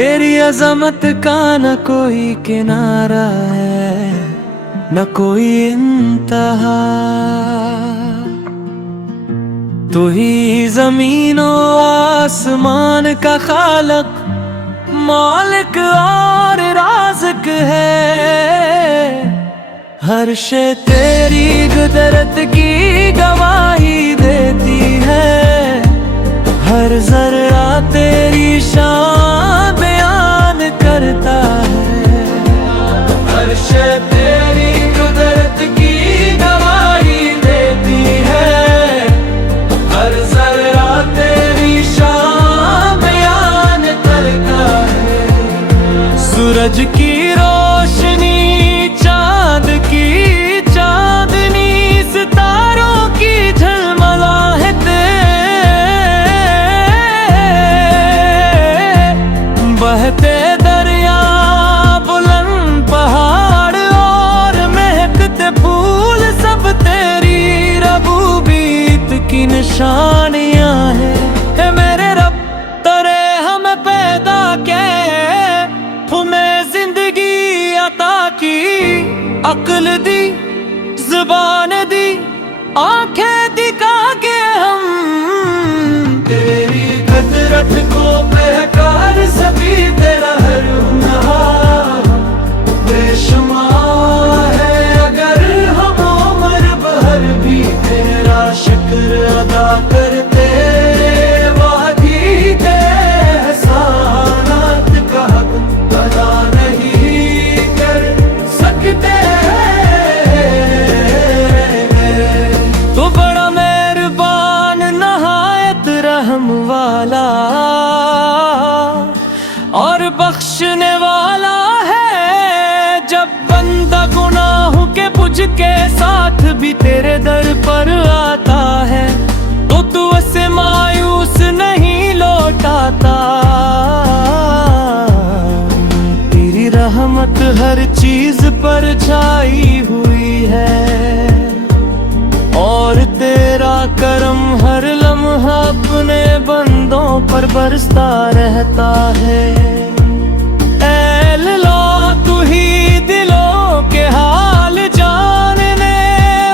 तेरी अजमत का न कोई किनारा है, न कोई इंतहा। तू ही ज़मीनों आसमान का खालक, मालिक और राज़िक है। हर शे तेरी कुदरत की गवाही देती है, हर ज़र्रा तेरी शान बयान करता है। हर शे तेरी कुदरत की गवाही देती है, हर ज़र्रा तेरी शान बयान करता है। सूरज की रोशनी, चांद की चांदनी, सितारों की झलमलाहट, बहते दरिया, बुलंद पहाड़ और महकते फूल, सब तेरी रबूबियत की निशानियां हैं। हे मेरे रब, तेरे हमें पैदा किए, तुम्हें जिंदगी अता की, अक्ल दी, जुबान दी, आंखें दिखा के हम तेरी कुदरत को बेकार सभी तेरा हर हुनर बेशुमार है। अगर हम उम्र भर भी तेरा शुक्र अदा करते, वादी के एहसानात का हक अदा नहीं कर सकते। तो बड़ा मेहरबान, नहायत रहम वाला और बख्शने वाला है। जब बंदा गुनाहों के बुझ के साथ भी तेरे दर पर आता है, तो तू उसे मायूस नहीं लौटाता। तेरी रहमत हर चीज पर छाई हुई है, और तेरा करम हर लम्हा अपने बंदों पर बरसता रहता है। ऐ अल्लाह, तू ही दिलों के हाल जानने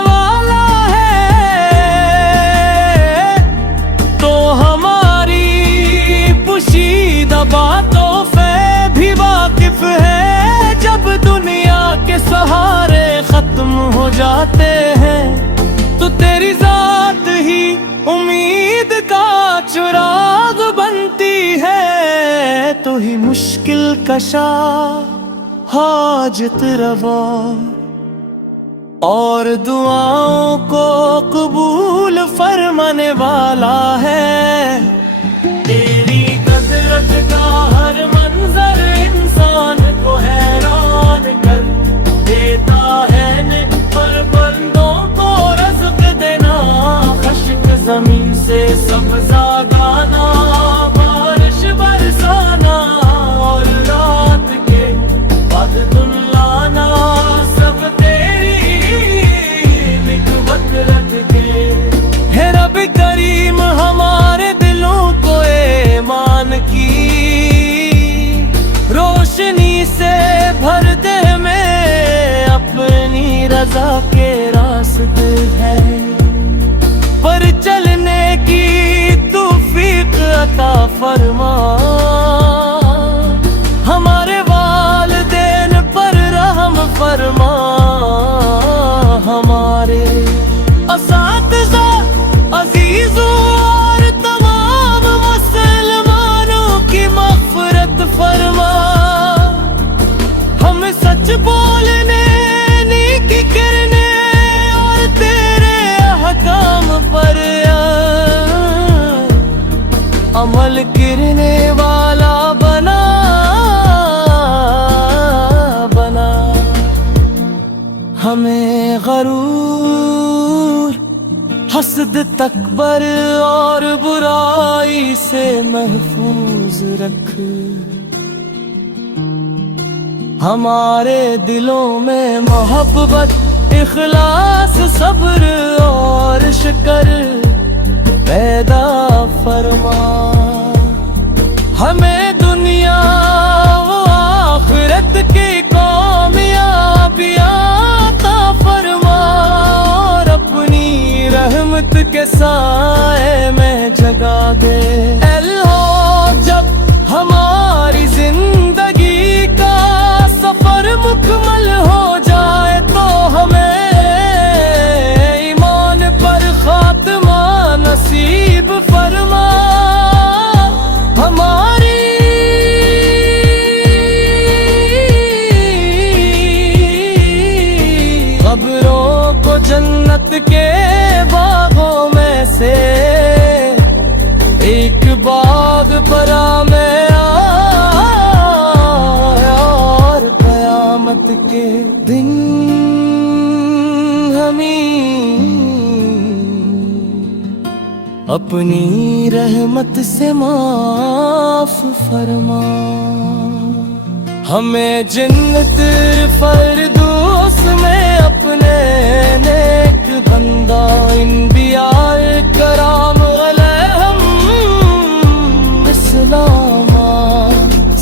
वाला है, तो हमारी पोशीदा बातों से भी वाकिफ है। जब दुनिया के सहारे खत्म हो जाते हैं, तो तेरी जात ही उम्मीद का चिराग बनती है। तो ही मुश्किल कशा, हाजत रवा और दुआओं को कबूल फरमाने वाला है। तेरी कुदरत का हर मंजर इंसान को हैरान कर देता है, पर बंदों को रज़्क़ देना, खश्क ज़मीन से सब्ज़ा दाना, बारिश बरसाना और रात के बाद दिन लाना, सब तेरी निकबत रख के। है रब करीम, हमारे दिलों को ईमान की रोशनी से भर दे, में अपनी रज़ा के रास्ते है, पर चलने की तौफीक अता फरमा। हमारे वालिदैन पर रहम फरमा, हमारे असातिज़ा, अज़ीज़ों और तमाम मुसलमानों की मग़फ़िरत फरमा। हम सच बोलने, नेकी करने और तेरे अहकाम पर अमल करने वाला बना बना। हमें गरूर, हसद, तकबर और बुराई से महफूज रख। हमारे दिलों में मोहब्बत, इखलास, सब्र और शुक्र पैदा फरमा। हमें दुनिया की कामयाबियां अता फरमा, और अपनी रहमत के साए में जगा दे। अल्लाह जब हमारी जिंदगी का सफर मुकम्मल हो जाए तो हमें ईमान पर खात्मा नसीब फरमा। हमारी कब्रों को जन्नत के बागों में से एक बाग बरा में आया, और कयामत के दिन हमें अपनी रहमत से माफ फरमा। हमें जन्नत फरदौस में अपने नेक बंदा इंबिया कराम अलैहिम सलाम,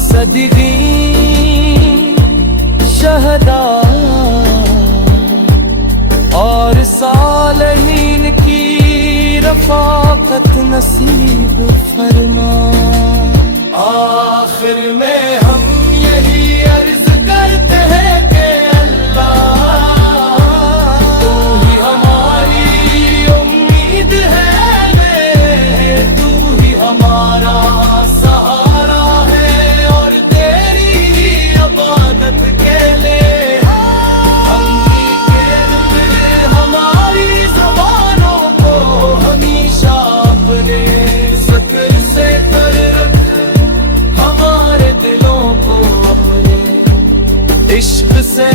सदीक़ीन शहदा और सालहीन की रफ़ाक़त नसीब फरमा। आखिर में हम यही अर्ज़ करते हैं कि अल्लाह तू ही हमारी उम्मीद है, तू ही हमारा सहारा है, और तेरी इबादत के लिए हम ही के हमारी ज़बानों को हमेशा अपने ज़िक्र से कर रख, हमारे दिलों को अपने इश्क से